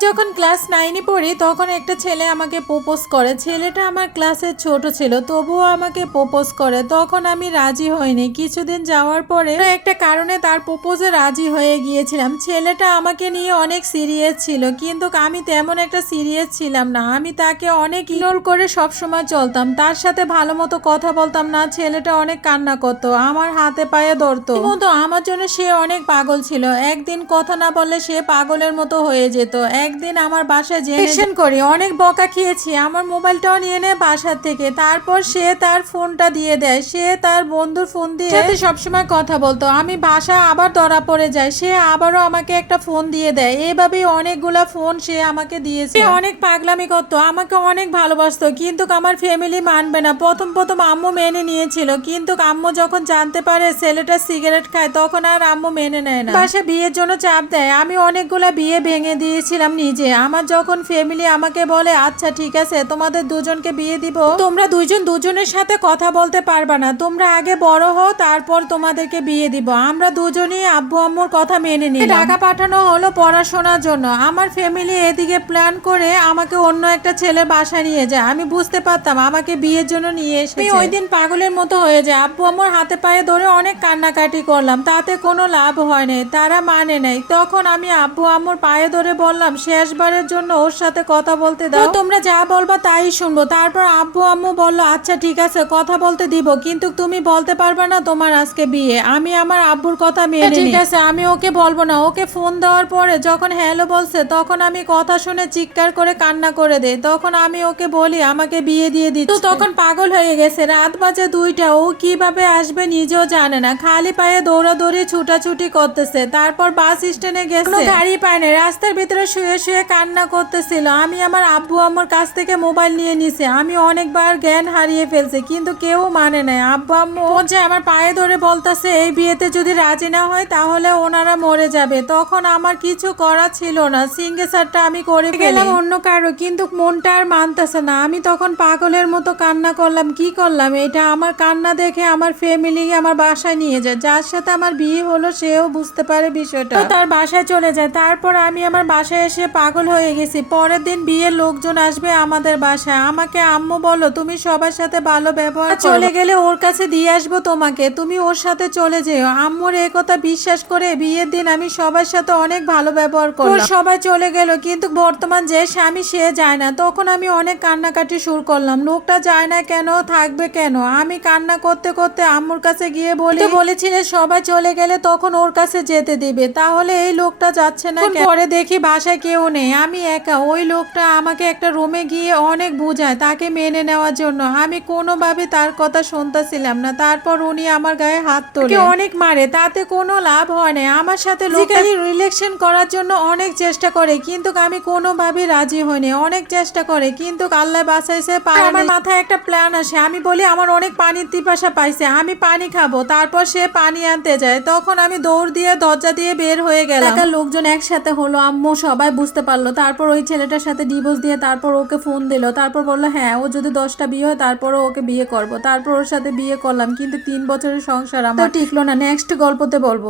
যখন ক্লাস নাইনে পড়ি, তখন একটা ছেলে আমাকে প্রপোজ করে। ছেলেটা আমার ক্লাসের ছোট ছিল, তবুও আমাকে প্রপোজ করে। তখন আমি রাজি হইনি। কিছুদিন যাওয়ার পরে একটা কারণে তার প্রপোজে রাজি হয়ে গিয়েছিলাম। ছেলেটা আমাকে নিয়ে অনেক সিরিয়াস ছিল, কিন্তু আমি তেমন একটা সিরিয়াস ছিলাম না। আমি তাকে অনেক ইগনোর করে সব সময় চলতাম। তার সাথে ভালো মতো কথা বলতাম না। ছেলেটা অনেক কান্না করতো, আমার হাতে পায়ে ধরতো। কিন্তু আমার জন্য সে অনেক পাগল ছিল। একদিন কথা না বললে সে পাগলের মতো হয়ে যেত। একদিন আমার বাসায় জেনারেশন করি অনেক বকা খেয়েছি। আমার মোবাইলটাও নিয়ে নেয় বাসার থেকে। তারপর সে তার ফোনটা দিয়ে দেয়। সে তার বন্ধুর ফোন দিয়ে সাথে সবসময় কথা বলতো। আমি বাসা আবার ধরা পড়ে যায়। সে আবারও আমাকে একটা ফোন দিয়ে দেয়। এভাবেই অনেকগুলা ফোন সে আমাকে দিয়েছে। অনেক পাগলামি করতো। আমাকে অনেক ভালোবাসতো। কিন্তু আমার ফ্যামিলি মানবে না। প্রথম প্রথম আম্মু মেনে নিয়েছিল। কিন্তু আম্মু যখন জানতে পারে ছেলেটা সিগারেট খায় তখন আর আম্মু মেনে নেয় না। বাসা বিয়ের জন্য চাপ দেয়। আমি অনেকগুলা বিয়ে ভেঙে দিয়েছিলাম। নিজে আমার যখন ফ্যামিলি আমাকে বলে আচ্ছা ঠিক আছে, তোমাদের দুজনকে বিয়ে দিব। তোমরা দুইজন দুজনের সাথে কথা বলতে পারবা না। তোমরা আগে বড় হও, তারপর তোমাদেরকে বিয়ে দিব। আমরা দুজনই আব্বু আম্মুর কথা মেনে নিই টাকা পাঠানো হলো পড়াশোনার জন্য। আমার ফ্যামিলি এদিকে প্ল্যান করে আমাকে অন্য একটা ছেলের বাসা নিয়ে যায়। আমি বুঝতে পারতাম আমাকে বিয়ের জন্য নিয়ে এসে ওই দিন পাগলের মতো হয়ে যায় আব্বু আম্মুর হাতে পায়ে ধরে অনেক কান্নাকাটি করলাম। তাতে কোনো লাভ হয় নাই, তারা মানে নাই। তখন আমি আব্বু আম্মুর পায়ে ধরে বললাম শেষবারের জন্য ওর সাথে কথা বলতে দাও। তোমরা যা বলবা তাই শুনব। তারপর আব্বু আম্মু বলল আচ্ছা ঠিক আছে কথা বলতে দিব। কিন্তু তুমি বলতে পারবে না তোমার আজকে বিয়ে। আমি আমার আব্বুর কথা মেনে ঠিক আছে আমি ওকে বলব না। ওকে ফোন দেওয়ার পরে যখন হ্যালো বলছে তখন আমি কথা শুনে চিৎকার করে কান্না করে দেই। তখন আমি ওকে বলি আমাকে বিয়ে দিয়ে দিচ্ছি। তো তখন পাগল হয়ে গেছে। রাত বাজে দুইটা। ও কীভাবে আসবে নিজেও জানে না। খালি পায়ে দৌড়াদৌড়ি ছুটাছুটি করতেছে। তারপর বাস স্ট্যান্ডে গেছে। গাড়ি পায় না রাস্তার ভিতরে শুয়ে শুয়ে কান্না করতেছিল। আমি আমার আব্বু আমার কাছ থেকে মোবাইল নিয়ে নিছে। আমি অনেকবার জ্ঞান হারিয়ে ফেলছি কিন্তু কেউ মানে নাই। আব্বু আম্মু যে আমার পায়ে ধরে বলতেছে এই বিয়েতে যদি রাজি না হয় তাহলে ওনারা মরে যাবে। তখন আমার কিছু করা ছিল না। সিঙ্গেসারটা আমি করে গেলাম অন্য কারও কিন্তু মনটা আর মানতেছে না। আমি তখন পাগলের মতো কান্না করলাম। কি করলাম? এটা আমার কান্না দেখে আমার ফ্যামিলি আমার বাসায় নিয়ে যায়। যার সাথে আমার বিয়ে হলো সেও বুঝতে পারে বিষয়টা। তার বাসায় চলে যায়। তারপর আমি আমার বাসায় এসে পাগল হয়ে গেছি। পরের দিন বিয়ের লোকজন আসবে আমাদের বাসায়। আমাকে আম্মু বলো তুমি সবার সাথে ভালো ব্যবহার চলে গেলে ওর কাছে দিয়ে আসব তোমাকে। তুমি ওর সাথে চলে যেও। আম্মুর এই কথা বিশ্বাস করে বিয়ের দিন আমি সবার সাথে অনেক ভালো ব্যবহার করলাম। সবাই চলে গেল কিন্তু বর্তমান যে স্বামী সে যায় না। তখন আমি অনেক কান্নাকাটি শুরু করলাম। লোকটা যায় না কেন থাকবে কেন? আমি কান্না করতে করতে আম্মুর কাছে গিয়ে বলি বলেছিলে সবাই চলে গেলে তখন ওর কাছে যেতে দিবে। তাহলে এই লোকটা যাচ্ছে না পরে দেখি বাসায় কেউ নেই। আমি একা। ওই লোকটা আমাকে একটা রুমে গিয়ে অনেক বোঝায় তাকে মেনে নেওয়ার জন্য। আমি কোনোভাবে তার কথা শুনতেছিলাম না। তারপর উনি আমার গায়ে হাত তোলে। অনেক মারে। তাতে কোনো লাভ হয় না। আমার সাথে লোকালি রিলেকশন করার জন্য অনেক চেষ্টা করে। কিন্তু আমি কোনোভাবে রাজি হইনি। অনেক চেষ্টা করে। কিন্তু আল্লাহ বাঁচাইছে পারে আমার মাথায় একটা প্ল্যান আসে। আমি বলি আমার অনেক পানির তিপাসা পাইছে। আমি পানি খাব। তারপর সে পানি আনতে যায়। তখন আমি দৌড় দিয়ে দরজা দিয়ে বের হয়ে গেলাম। লোকজন একসাথে হলো। আম্মু সবাই বুঝতে পারল। তারপর ওই ছেলেটার সাথে ডিভোর্স দিয়ে তারপর ওকে ফোন দিল। তারপর বলল হ্যাঁ ও যদি দশটা বিয়ে হয় তারপর ওকে বিয়ে করব। তারপর ওর সাথে বিয়ে করলাম, কিন্তু তিন বছরের সংসার আমার। টিকলো না। নেক্সট গল্পতে বলব।